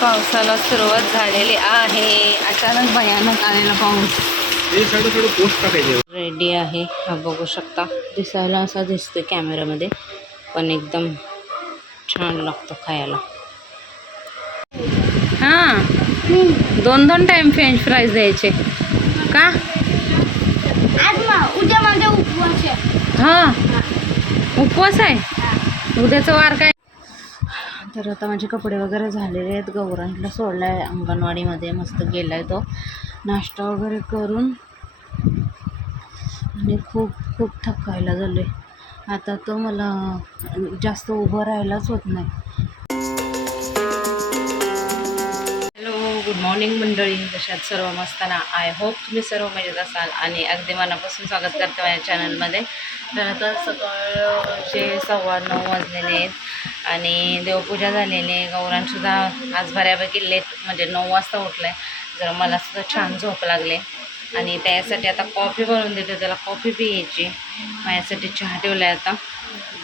पावसाला सुरुवात झालेली आहे. अचानक भयानक आलेला पाऊस. हे रेडी आहे. हा बघू शकता. दिसायला असा दिसतोय कॅमेऱ्यामध्ये पण एकदम छान लागतो खायला. हां. दोन दोन टाइम फ्रेंच फ्राईज द्यायचे. का? आज मा- उद्या माझा उपवास आहे. हां. उपवास आहे? उद्याचं वार काय? तर आता माझे कपडे वगैरे झालेले आहेत. गौरांला सोडला आहे अंगणवाडीमध्ये मस्त गेला आहे तो. नाश्ता वगैरे करून आणि खूप खूप थकायला झाले आता तो मला जास्त उभं राहायलाच होत नाही. हॅलो गुड मॉर्निंग मंडळी. तशात सर्व मस्ताना आय होप तुम्ही सर्व मजेत असाल आणि अगदी मनापासून स्वागत करते माझ्या चॅनलमध्ये तर आता सकाळचे सव्वा नऊ वाजलेले आहेत आणि देवपूजा झालेली आहे. गौरांसुद्धा आज बऱ्यापैकी लेट म्हणजे नऊ वाजता उठलं आहे जर मला सुद्धा छान झोप लागले. आणि त्यासाठी आता कॉफी बनवून देते. त्याला कॉफी प्यायची. माझ्यासाठी चहा ठेवला आहे आता.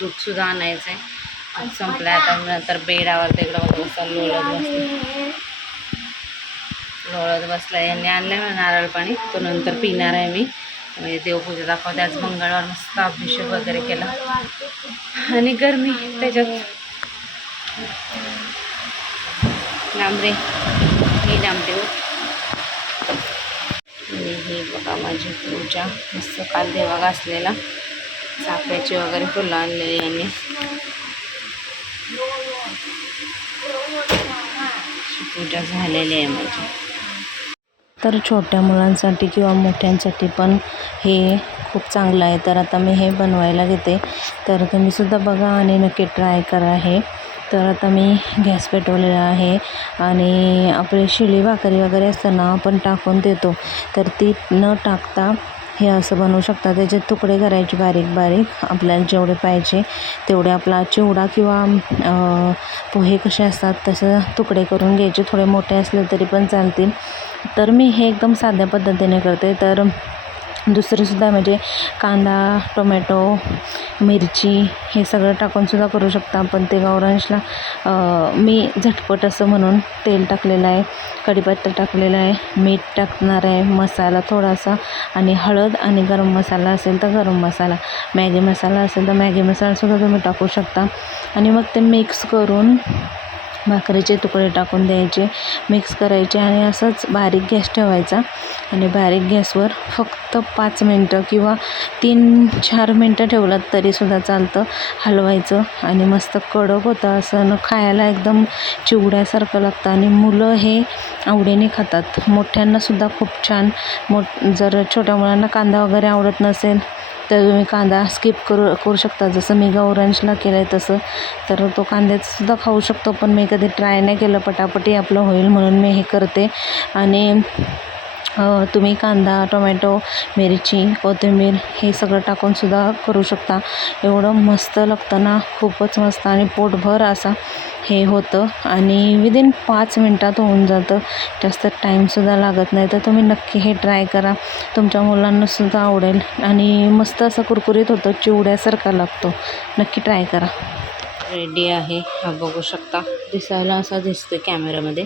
दूधसुद्धा आणायचं आहे संपलं आहे आता नंतर बेड आवडतं इकडं बघा बसा लोळत बसलं लोळत बसला यांनी आणलं आहे नारळ पाणी. तो नंतर पिणार आहे मी. म्हणजे देवपूजा दाखवते. आज मंगळवार मस्त अभिषेक वगैरे केला. आणि गरमी त्याच्यात. लांबरे हे लांबरे हो. आणि हे बघा माझी पूजा. मस्त काल देवा घासलेला. साफ्याची वगैरे फुलं आणलेली आणि पूजा झालेली आहे माझी. तर छोट्या मुलांसाठी किंवा मोठ्यांसाठी पण हे खूप चांगलं आहे. तर आता मी हे बनवायला घेते. तर तुम्हीसुद्धा बघा आणि नक्की ट्राय करा हे. तर आता मी गॅस पेटवलेला आहे आणि आपली शिळी भाकरी वगैरे असताना आपण टाकून देतो. तर ती न टाकता हे असं बनवू शकता. त्याचे तुकडे करायचे बारीक बारीक. आपल्याला जेवढे पाहिजे तेवढे आपला चिवडा किंवा पोहे कसे असतात तसं तुकडे करून घ्यायचे. थोडे मोठे असले तरी पण चालतील. तर मी हे एकदम साध्या पद्धतीने करते. तर दुसरंसुद्धा म्हणजे कांदा टोमॅटो मिरची हे सगळं टाकूनसुद्धा करू शकता पण ते गौरांशला मी झटपट असं म्हणून तेल टाकलेलं आहे कढीपत्ता टाकलेला आहे मीठ टाकणार आहे मसाला थोडासा आणि हळद आणि गरम मसाला असेल तर गरम मसाला मॅगी मसाला असेल तर मॅगी मसालासुद्धा तुम्ही टाकू शकता. आणि मग ते मिक्स करून भाकरीचे तुकडे टाकून द्यायचे मिक्स करायचे आणि असंच बारीक गॅस ठेवायचा. आणि बारीक गॅसवर फक्त पाच मिनटं किंवा तीन चार मिनटं ठेवलं तरीसुद्धा चालतं. हलवायचं आणि मस्त कडक होतं असं न खायला एकदम चिवड्यासारखं लागतं. आणि मुलं हे आवडीने खातात. मोठ्यांनासुद्धा खूप छान. मोठ जर छोट्या मुलांना कांदा वगैरे आवडत नसेल तर तुम्ही कांदा स्किप करू करू शकता. जसं मी गौरांशला केलं आहे तसं. तर तो कांद्याचंसुद्धा खाऊ शकतो. पण मी कधी ट्राय नाही केलं. पटापटी आपलं होईल म्हणून मी हे करते. आणि तुम्ही कांदा टोमॅटो मिरची कोथिंबीर हे सगळं टाकूनसुद्धा करू शकता. एवढं मस्त लागतं ना खूपच मस्त आणि पोटभर असा हे होतं आणि विदिन पाच मिनटात होऊन जातं. जास्त टाईमसुद्धा लागत नाही. तर तुम्ही नक्की हे ट्राय करा. तुमच्या मुलांनासुद्धा आवडेल आणि मस्त असं कुरकुरीत होतं चिवड्यासारखा लागतो. नक्की ट्राय करा. रेडी आहे. हा बघू शकता. दिसायला असा दिसतो कॅमेऱ्यामध्ये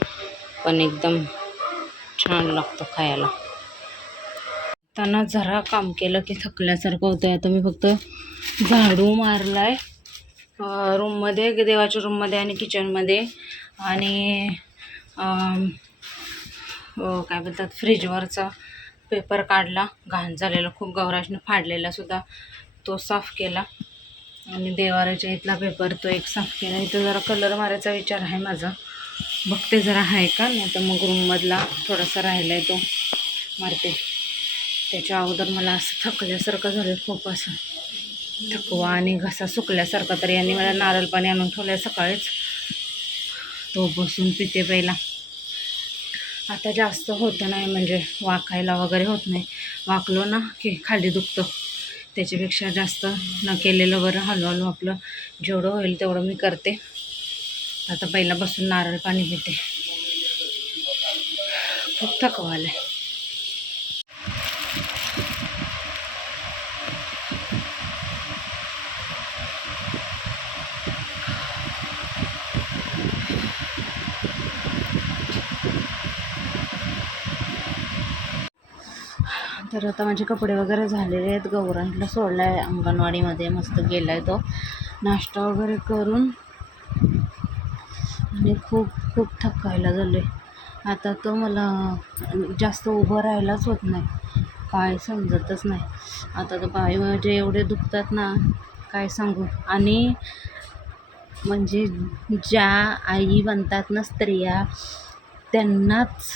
पण एकदम छान लागतं खायला. त्यांना जरा काम केलं की थकल्यासारखं होतं आता मी फक्त झाडू मारला आहे रूममध्ये देवाच्या रूममध्ये आणि किचनमध्ये. आणि काय बोलतात फ्रीजवरचा पेपर काढला. घाण झालेला खूप गौराशनं फाडलेला सुद्धा. तो साफ केला. आणि देवाराच्या इथला पेपर तो एक साफ केला. इथं जरा कलर मारायचा विचार आहे माझा. बघते जरा आहे का? नाही तर मग रूममधला थोडासा राहिला आहे तो. मारते. त्याच्या अगोदर मला असं थकल्यासारखं झालं खूप असं. थकवा आणि घसा सुकल्यासारखा तर यांनी मला नारळ पाणी आणून ठेवलं आहे सकाळीच. तो बसून पिते पहिला. आता जास्त होतं नाही म्हणजे वाकायला वगैरे होत नाही. वाकलो ना की खाली दुखतं. त्याच्यापेक्षा जास्त न केलेलं बरं हळूहळू आपलं जेवढं होईल तेवढं मी करते. आता बैला बसून नारळ पाणी पिते. खूप थकवाल आहे तर आता माझे कपडे वगैरे झालेले आहेत. गौरांला सोडला आहे अंगणवाडीमध्ये मस्त गेला आहे तो. नाश्ता वगैरे करून आणि खूप खूप थकायला झाले. आता तर मला जास्त उभं राहायलाच होत नाही. काय समजतच नाही. आता तर पाय माझे एवढे दुखतात ना काय सांगू? आणि म्हणजे ज्या आई बनतात ना स्त्रिया त्यांनाच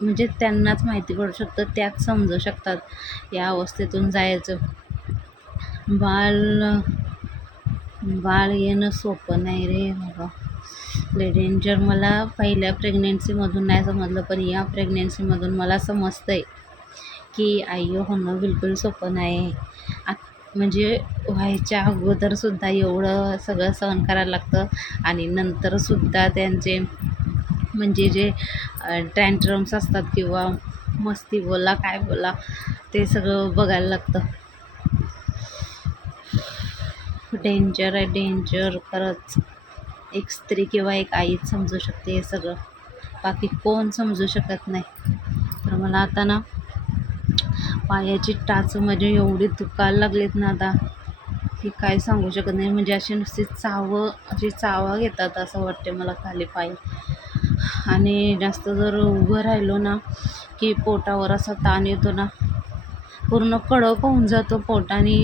म्हणजे त्यांनाच माहिती पडू शकतं त्याच समजू शकतात या अवस्थेतून जायचं. बाळ बाळ येणं सोपं नाही रे बाबा. लय डेंजर मला पहिल्या प्रेग्नेन्सीमधून नाही समजलं पण या प्रेग्नेन्सीमधून मला समजतं आहे की आई होणं बिलकुल सोपं नाही. आत म्हणजे व्हायच्या अगोदरसुद्धा एवढं सगळं सहन करायला लागतं आणि नंतरसुद्धा त्यांचे म्हणजे जे ट्रँट्रम्स असतात किंवा मस्ती बोला काय बोला ते सगळं बघायला लागतं. डेंजर आहे डेंजर खरंच. एक स्त्री किंवा एक आईच समजू शकते हे सगळं. बाकी कोण समजू शकत नाही. तर मला आता ना पायाची टाच म्हणजे एवढी दुखायला लागलीत ना आता की काय सांगू शकत नाही. म्हणजे अशी नुसती चावं अशी चावा घेतात असं वाटते मला खाली पाय. आणि जास्त जर उभं राहिलो ना की पोटावर असा ताण येतो ना पूर्ण कडक होऊन जातो पोटाने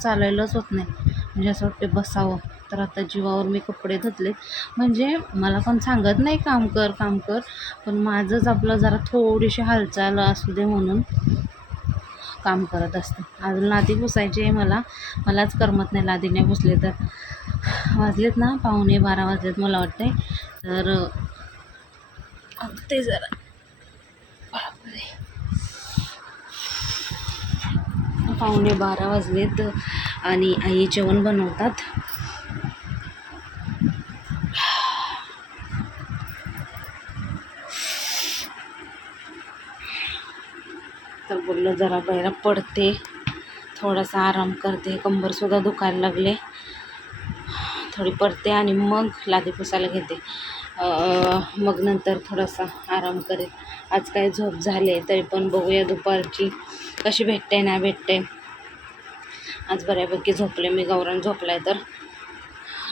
चालायलाच होत नाही. म्हणजे असं वाटते बसावं. तर आता जीवावर मी कपडे धुतले. म्हणजे मला पण सांगत नाही काम कर काम कर. पण माझंच आपलं जरा थोडीशी हालचाल असू दे म्हणून काम करत असते. अजून लादी पुसायची आहे मला. मलाच करमत नाही लादीने पुसले तर. वाजलेत ना पाहुणे बारा वाजलेत मला वाटते तर ते जरा. पाहुणे बारा वाजलेत आणि आई जेवण बनवतात. तर बोललं जरा बाहेर पडते. थोडासा आराम करते. कंबरसुद्धा दुखायला लागले. थोडी पडते आणि मग लादी पुसायला घेते. मग नंतर थोडासा आराम करेल आज काय झोप झाले तरी पण बघूया दुपारची कशी भेटते नाही भेटते. आज बऱ्यापैकी झोपले मी. गौरव झोपलाय तर.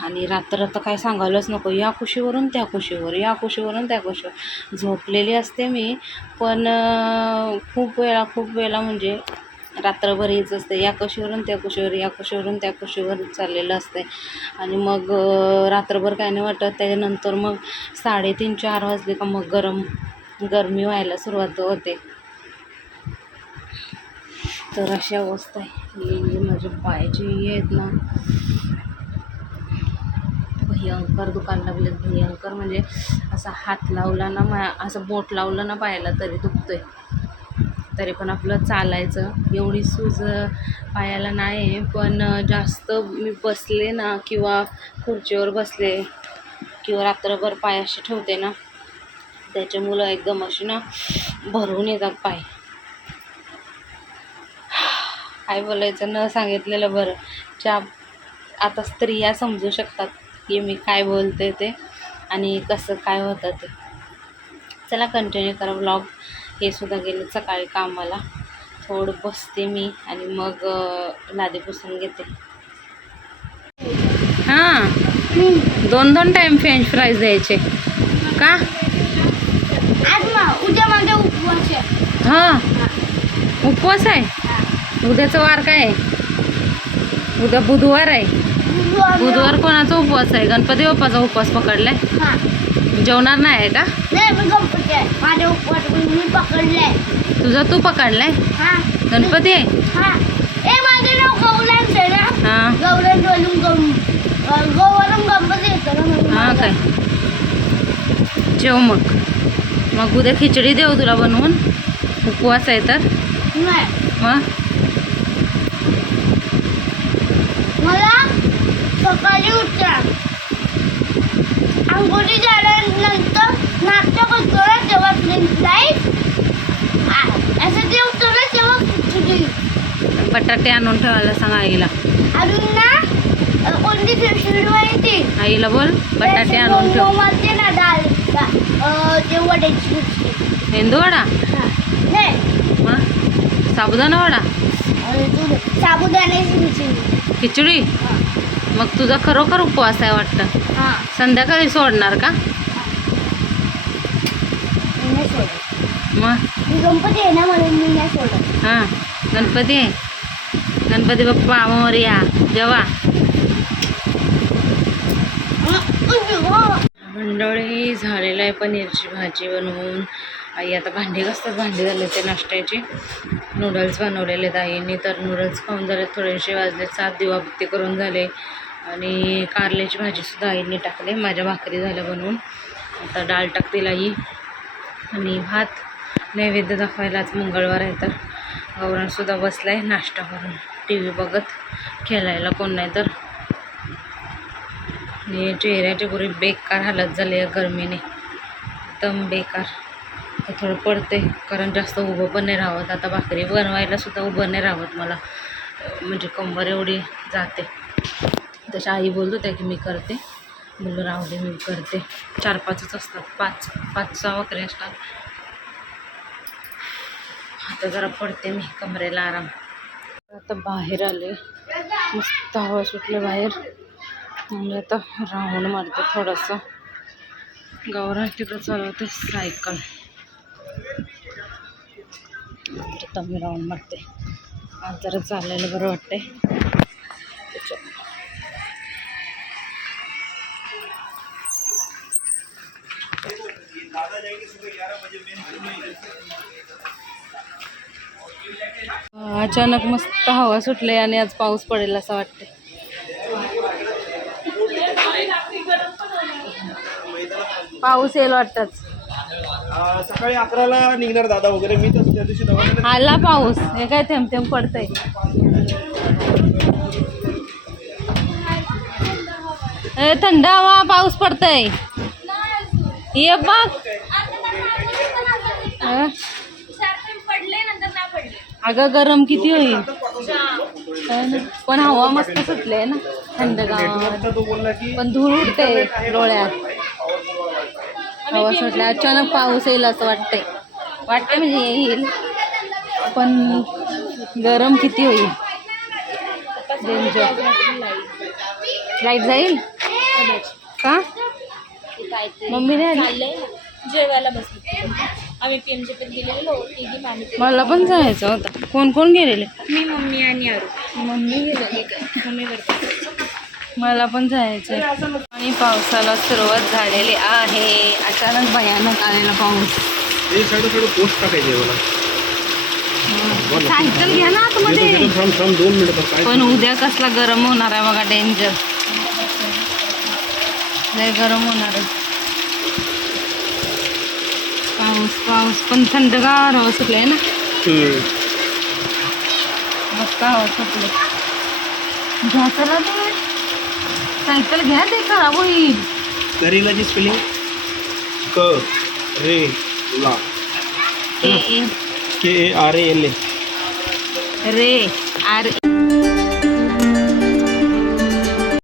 आणि रात्र तर काय सांगायलाच नको. या कुशीवरून त्या कुशीवर या कुशीवरून त्या कुशीवर. झोपलेली असते मी पण खूप वेळा खूप वेळा म्हणजे रात्रभर हेच असते. या कुशीवरून त्या कुशीवर या कुशीवरून त्या कुशीवर चाललेलं असते. आणि मग रात्रभर काय नाही वाटत. त्याच्यानंतर मग साडेतीन चार वाजले का मग गरम गरमी व्हायला सुरुवात होते. तर अशी अवस्था आहे. ही माझे पायाचे आहेत ना. भयंकर दुखायला लागलेत भयंकर म्हणजे असा हात लावला ना मा असं बोट लावलं ना पायाला तरी दुखतोय. तरी पण आपलं चालायचं. एवढी सूज पायाला नाही आहे पण जास्त मी बसले ना किंवा खुर्चीवर बसले किंवा रात्रभर पाय असे ठेवते ना त्याच्यामुळं एकदम अशी ना भरून येतात पाय. काय बोलायचं न सांगितलेलं बरं. ज्या आता स्त्रिया समजू शकतात. की मी काय बोलते ते आणि कसं काय होतं ते. चला कंटिन्यू करा ब्लॉग हे सुद्धा गेले सकाळी कामाला. थोडं बसते मी आणि मग लादी पुसून घेते. हां दोन दोन टाईम फ्रेंच फ्राईज द्यायचे. का? आज मा उद्या माझा उपवास आहे. हां उपवास आहे? उद्याचा वार काय आहे? उद्या बुधवार आहे. बुधवार कोणाचा उपवास आहे? गणपती बाप्पाचा उपवास पकडलाय? हा. जेवणार नाही आहे का? उपवास मी पकडलाय. तुझा तू पकडलाय? हा. गणपती हा. काय? जेव मग. मग उद्या खिचडी देऊ तुला बनवून. उपवास आहे तर. मग मला सकाळी उठता आंघोळी झाल्यानंतर नाश्ता करतो ना तेव्हा लाइट असं जे उठतो ना तेव्हा खिचडी. बटाटे आणून ठेवायला सांग आईला. अजून ना कोणती शिरवा येते आईला बोल बटाटे आणून ठेव. मारते ना डाळ डा- अ, ते वड्याची नुसती. मेंदूवडा हा. नाही. साबुदाणा वडा? साबुदाण्याची खिचडी. खिचडी? मग तुझा खरोखर उपवास आहे वाटतं? हां. संध्याकाळी सोडणार का? मग? मी गणपती आहे ना म्हणून मी नाही सोडत. हां. गणपती? आहे गणपती बाप्पा मोरया जेव्हा मंडळी झालेलं आहे पनीरची भाजी बनवून. आई आता भांडी घासतात. भांडी झाले ते नाश्त्याचे. नूडल्स बनवलेले आहेत आईने. तर नूडल्स खाऊन झाले. थोडेसे वाजले. सात दिवाबत्ती करून झाले. आणि कारल्याची भाजीसुद्धा आईने टाकले माझ्या भाकरी झाल्या बनवून. आता डाळ टाकतील आई. आणि भात नैवेद्य दाखवायला आज मंगळवार आहे तर. गौरणसुद्धा बसला आहे नाश्ता करून टी व्ही बघत खेळायला कोण नाही तर. आणि चेहऱ्याची पुरी बेकार हालत झाली आहे गरमीने. एकदम बेकार. तर थोडं पडते कारण जास्त उभं पण नाही राहत. आता भाकरी बनवायलासुद्धा उभं नाही राहत मला. म्हणजे कंबर एवढी जाते. तशा आई बोलत होत्या की मी करते. बोललो राहू दे मी करते. चार पाचच असतात. पाच पाच सहा वगैरे असतात. आता जरा पडते मी कमरेला आराम. आता बाहेर आले. मस्त हवा सुटले बाहेर. आणि आता राऊंड मारते थोडंसं. गौरा तिकडं चालवते सायकल. आता मी राऊंड मारते. आज जरा चालायला बरं वाटते अचानक मस्त हवा सुटले आणि आज पाऊस पडेल असं वाटते पाऊस येईल वाटतच. सकाळी अकराला निघणार दादा वगैरे. मी तर त्या दिवशी आला पाऊस. हे काय थेंब थेंब पडतंय. ए, थंड हवा पाऊस पडतय. ये बघ. अगं गरम किती होईल. पण हवा मस्त सुटले ना थंड पण धूळ उडते डोळ्यात. हवा सुटल्या अचानक पाऊस येईल असं वाटतंय. वाटतंय म्हणजे येईल. पण गरम किती होईल? डेंजर लाइट जाईल? का? मम्मीने आली? जेवायला बसलो. आम्ही पी एम जे पण गेलेलो तिघी मामी मला पण जायचं होतं. कोण कोण गेलेले? मी मम्मी आणि आरू मम्मी गेलेली. मम्मी करते मला पण जायचं आणि पावसाला सुरुवात झालेली आहे. अचानक भयानक आलेला पाऊस. पोस्ट टाकायचे मला. सायकल घ्या ना आतमध्ये. दोन मिनिटं काय पण उद्या कसला गरम होणार आहे बघा डेंजर लय गरम होणार आहे. पाऊस पाऊस. पण थंडगार हवा सुटले ना. हम्म. मस्त हवा सुटले. घ्या चला ते. सायकल घ्या ते खराब होईल करेला जी स्पेलिंग क रे ला. A A. K A R A L A. Ray R